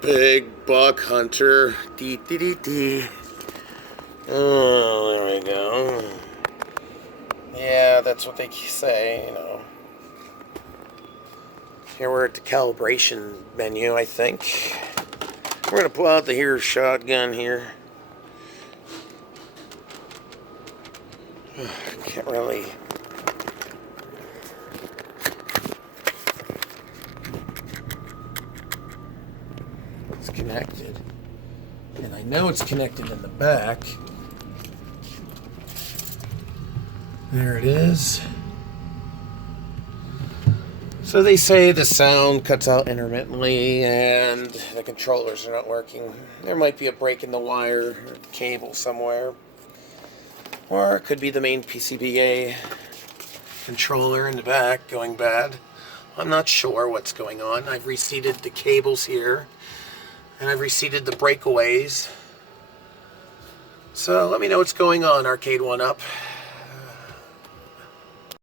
Big buck hunter. Dee dee dee dee. Oh, there we go. Yeah, that's what they say, you know. Here we're at the calibration menu, I think. We're going to pull out the here shotgun here. Can't really... It's connected. And I know it's connected in the back. There it is. So they say the sound cuts out intermittently and the controllers are not working. There might be a break in the wire or the cable somewhere. Or it could be the main PCBA controller in the back going bad. I'm not sure what's going on. I've reseated the cables here. And I've reseated the breakaways. So let me know what's going on, Arcade 1-Up.